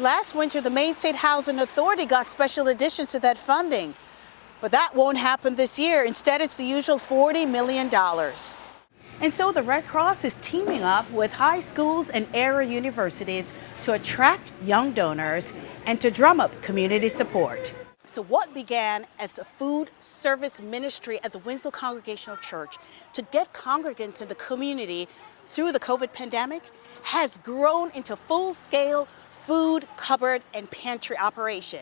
And last winter, the Maine State Housing Authority got special additions to that funding. But that won't happen this year. Instead, it's the usual $40 million. And so the Red Cross is teaming up with high schools and area universities to attract young donors and to drum up community support. So what began as a food service ministry at the Winslow Congregational Church to get congregants in the community through the COVID pandemic has grown into full-scale food, cupboard, and pantry operation.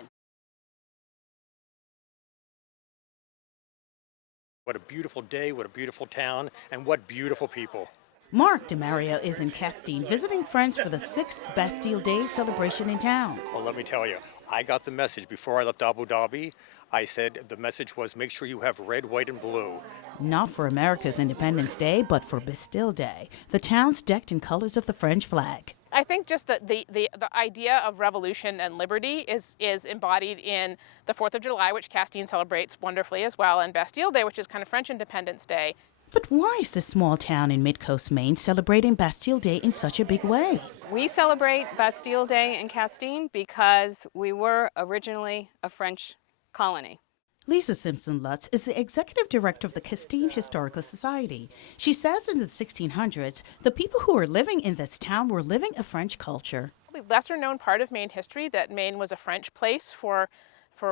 What a beautiful day, what a beautiful town, and what beautiful people. Mark DeMario is in Castine visiting friends for the 6th Bastille Day celebration in town. Well, let me tell you, I got the message before I left Abu Dhabi. I said the message was make sure you have red, white, and blue. Not for America's Independence Day, but for Bastille Day. The town's decked in colors of the French flag. I think just the idea of revolution and liberty is embodied in the 4th of July, which Castine celebrates wonderfully as well, and Bastille Day, which is kind of French Independence Day. But why is this small town in Mid-Coast Maine celebrating Bastille Day in such a big way? We celebrate Bastille Day in Castine because we were originally a French colony. Lisa Simpson-Lutz is the executive director of the Castine Historical Society. She says in the 1600s, the people who were living in this town were living a French culture. The lesser known part of Maine history, that Maine was a French place for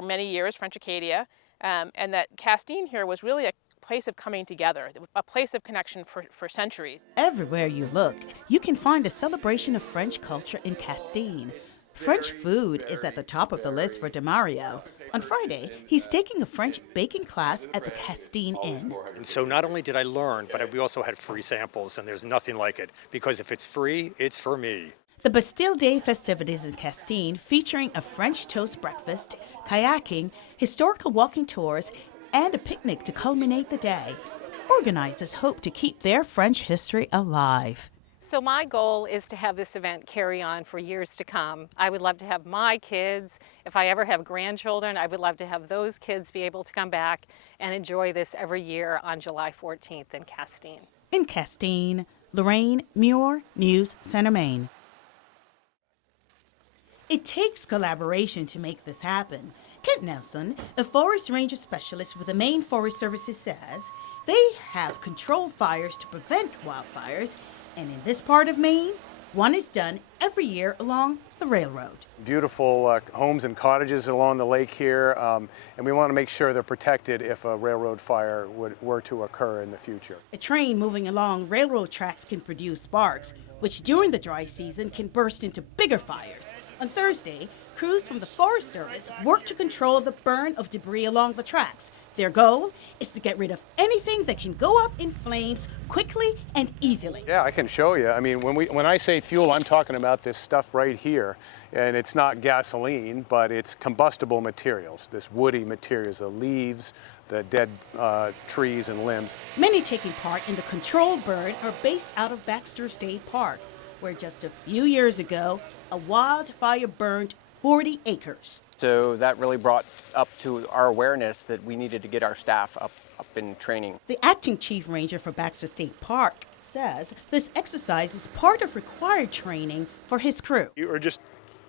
many years, French Acadia, and that Castine here was really a place of coming together, a place of connection for centuries. Everywhere you look, you can find a celebration of French culture in Castine. French food is at the top of the list for DeMario. On Friday, he's taking a French baking class at the Castine Inn. And so not only did I learn, but we also had free samples, and there's nothing like it, because if it's free, it's for me. The Bastille Day festivities in Castine, featuring a French toast breakfast, kayaking, historical walking tours, and a picnic to culminate the day. Organizers hope to keep their French history alive. So my goal is to have this event carry on for years to come. I would love to have my kids, if I ever have grandchildren, I would love to have those kids be able to come back and enjoy this every year on July 14th in Castine. In Castine, Lorraine Muir, News Center, Maine. It takes collaboration to make this happen. Kent Nelson, a forest ranger specialist with the Maine Forest Services, says they have controlled fires to prevent wildfires, and in this part of Maine, one is done every year along the railroad. Beautiful homes and cottages along the lake here, and we want to make sure they're protected if a railroad fire were to occur in the future. A train moving along railroad tracks can produce sparks, which during the dry season can burst into bigger fires. On Thursday, crews from the Forest Service worked to control the burn of debris along the tracks. Their goal is to get rid of anything that can go up in flames quickly and easily. Yeah, I can show you. I mean, when I say fuel, I'm talking about this stuff right here. And it's not gasoline, but it's combustible materials, this woody materials, the leaves, the dead trees and limbs. Many taking part in the controlled burn are based out of Baxter State Park, where just a few years ago, a wildfire burned 40 acres. So that really brought up to our awareness that we needed to get our staff up in training. The acting chief ranger for Baxter State Park says this exercise is part of required training for his crew. Or just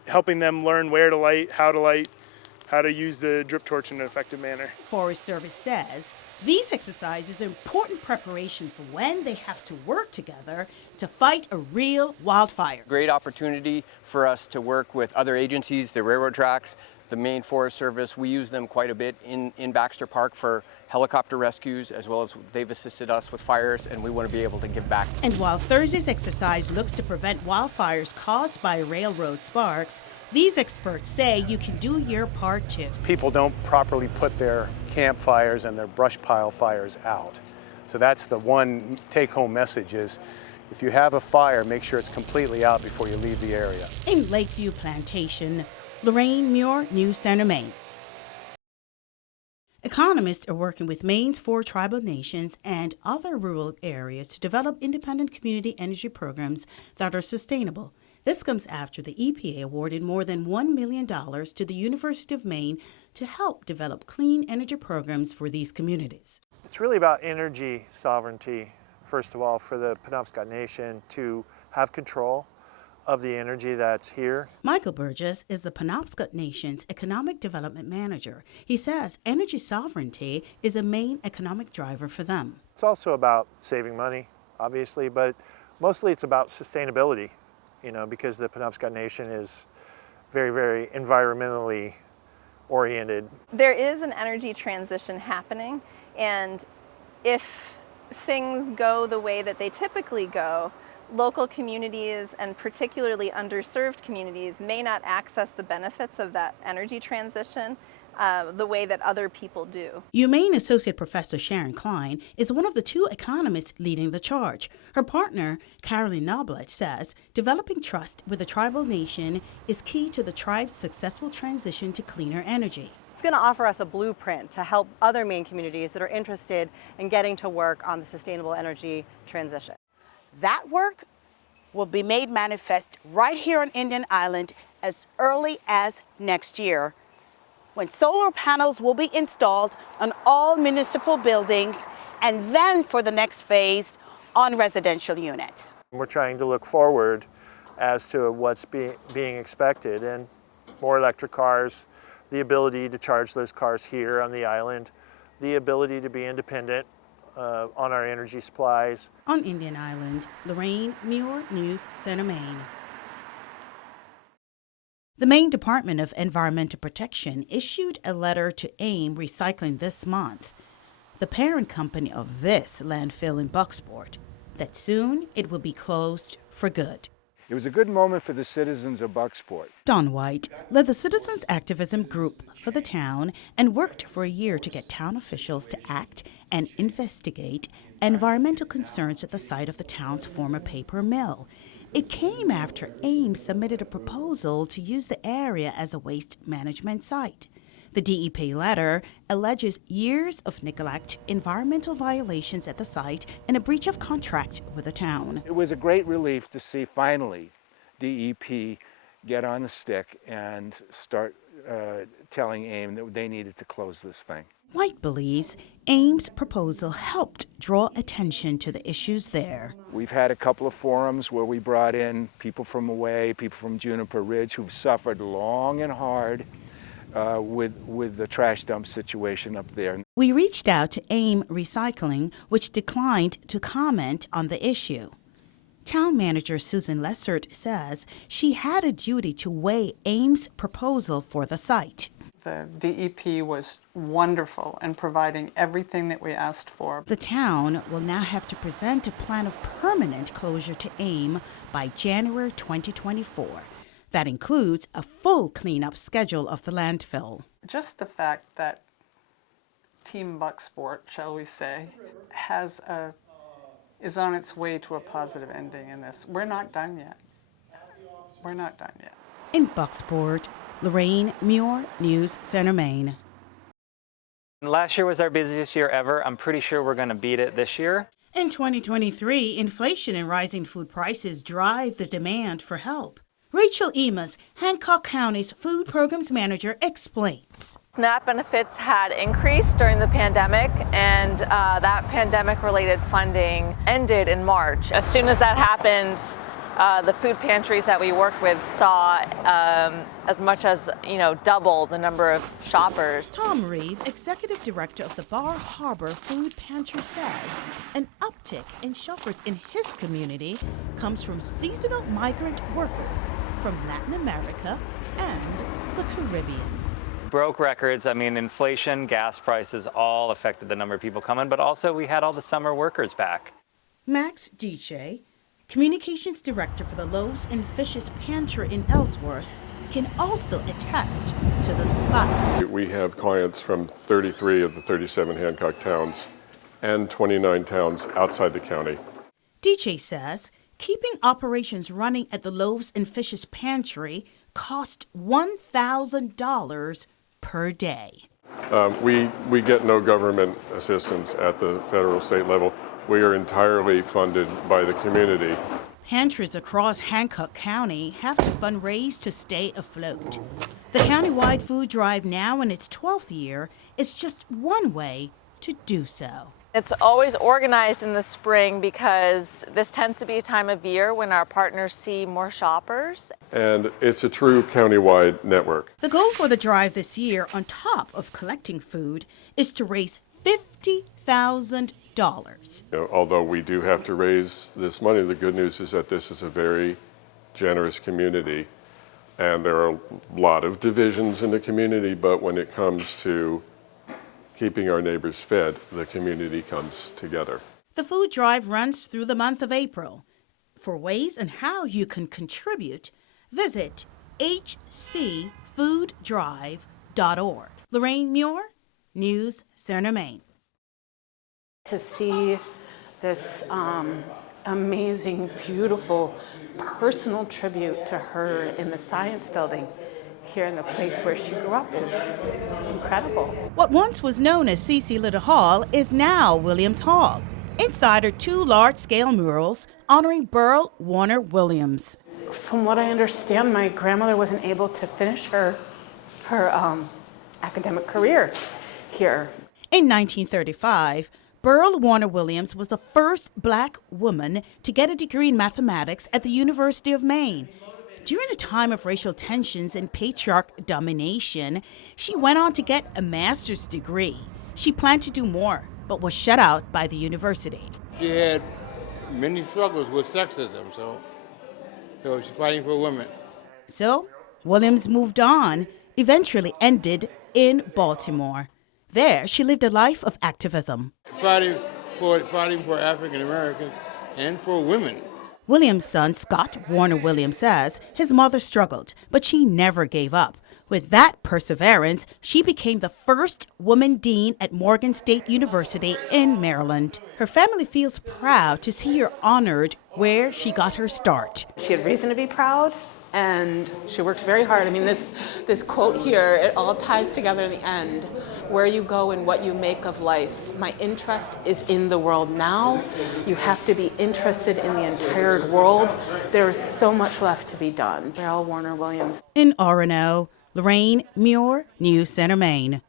helping them learn where to light, how to use the drip torch in an effective manner. Forest Service says these exercises are important preparation for when they have to work together to fight a real wildfire. Great opportunity for us to work with other agencies, the railroad tracks, the Maine Forest Service. We use them quite a bit in Baxter Park for helicopter rescues, as well as they've assisted us with fires, and we want to be able to give back. And while Thursday's exercise looks to prevent wildfires caused by railroad sparks, these experts say you can do your part too. People don't properly put their campfires and their brush pile fires out. So that's the one take-home message is, if you have a fire, make sure it's completely out before you leave the area. In Lakeview Plantation, Lorraine Muir, News Center, Maine. Economists are working with Maine's 4 tribal nations and other rural areas to develop independent community energy programs that are sustainable. This comes after the EPA awarded more than $1 million to the University of Maine to help develop clean energy programs for these communities. It's really about energy sovereignty, first of all, for the Penobscot Nation to have control of the energy that's here. Michael Burgess is the Penobscot Nation's Economic Development Manager. He says energy sovereignty is a main economic driver for them. It's also about saving money, obviously, but mostly it's about sustainability, because the Penobscot Nation is very, very environmentally oriented. There is an energy transition happening, and if things go the way that they typically go, local communities and particularly underserved communities may not access the benefits of that energy transition the way that other people do. UMaine Associate Professor Sharon Klein is one of the two economists leading the charge. Her partner, Caroline Noblet, says developing trust with the tribal nation is key to the tribe's successful transition to cleaner energy. It's going to offer us a blueprint to help other Maine communities that are interested in getting to work on the sustainable energy transition. That work will be made manifest right here on Indian Island as early as next year, when solar panels will be installed on all municipal buildings, and then for the next phase on residential units. We're trying to look forward as to what's being expected, and more electric cars, the ability to charge those cars here on the island, the ability to be independent on our energy supplies. On Indian Island, Lorraine Muir, News Center, Maine. The Maine Department of Environmental Protection issued a letter to AIM Recycling this month, the parent company of this landfill in Bucksport, that soon it will be closed for good. It was a good moment for the citizens of Bucksport. Don White led the citizens activism group for the town and worked for a year to get town officials to act and investigate environmental concerns at the site of the town's former paper mill. It came after AIM submitted a proposal to use the area as a waste management site. The DEP letter alleges years of neglect, environmental violations at the site, and a breach of contract with the town. It was a great relief to see finally DEP get on the stick and start telling AIM that they needed to close this thing. White believes AIM's proposal helped draw attention to the issues there. We've had a couple of forums where we brought in people from away, people from Juniper Ridge who've suffered long and hard with the trash dump situation up there. We reached out to AIM Recycling, which declined to comment on the issue. Town manager Susan Lessert says she had a duty to weigh AIM's proposal for the site. The DEP was wonderful in providing everything that we asked for. The town will now have to present a plan of permanent closure to AIM by January 2024. That includes a full cleanup schedule of the landfill. Just the fact that Team Bucksport, shall we say, is on its way to a positive ending in this. We're not done yet. We're not done yet. In Bucksport, Lorraine Muir, News Center, Maine. Last year was our busiest year ever. I'm pretty sure we're going to beat it this year. In 2023, inflation and rising food prices drive the demand for help. Rachel Emas, Hancock County's Food Programs Manager, explains. SNAP benefits had increased during the pandemic, and that pandemic-related funding ended in March. As soon as that happened, the food pantries that we work with saw as much as, double the number of shoppers. Tom Reeve, Executive Director of the Bar Harbor Food Pantry, says an uptick in shoppers in his community comes from seasonal migrant workers from Latin America and the Caribbean. Broke records. Inflation, gas prices all affected the number of people coming, but also we had all the summer workers back. Max DJ, Communications Director for the Loaves and Fishes Pantry in Ellsworth, can also attest to the spike. We have clients from 33 of the 37 Hancock towns and 29 towns outside the county. DJ says keeping operations running at the Loaves and Fishes Pantry cost $1,000 per day. We get no government assistance at the federal state level. We are entirely funded by the community. Pantries across Hancock County have to fundraise to stay afloat. The countywide food drive, now in its 12th year, is just one way to do so. It's always organized in the spring because this tends to be a time of year when our partners see more shoppers. And it's a true countywide network. The goal for the drive this year, on top of collecting food, is to raise $50,000. Although we do have to raise this money, the good news is that this is a very generous community, and there are a lot of divisions in the community, but when it comes to keeping our neighbors fed, the community comes together. The food drive runs through the month of April. For ways and how you can contribute, visit hcfooddrive.org. Lorraine Muir, News Center, Maine. To see this amazing, beautiful, personal tribute to her in the Science Building here in the place where she grew up is incredible. What once was known as C.C. Little Hall is now Williams Hall. Inside are 2 large-scale murals honoring Burl Warner Williams. From what I understand, my grandmother wasn't able to finish her academic career here. In 1935, Burl Warner Williams was the first black woman to get a degree in mathematics at the University of Maine. During a time of racial tensions and patriarch domination, she went on to get a master's degree. She planned to do more, but was shut out by the university. She had many struggles with sexism, so she's fighting for women. So, Williams moved on, eventually ended in Baltimore. There, she lived a life of activism. Fighting for African Americans and for women. Williams' son, Scott Warner Williams, says his mother struggled, but she never gave up. With that perseverance, she became the first woman dean at Morgan State University in Maryland. Her family feels proud to see her honored where she got her start. She had reason to be proud, and she works very hard. I mean, this quote here, it all ties together in the end. Where you go and what you make of life. My interest is in the world now. You have to be interested in the entire world. There is so much left to be done. Burl Warner Williams. In Orono, Lorraine Muir, News Center, Maine.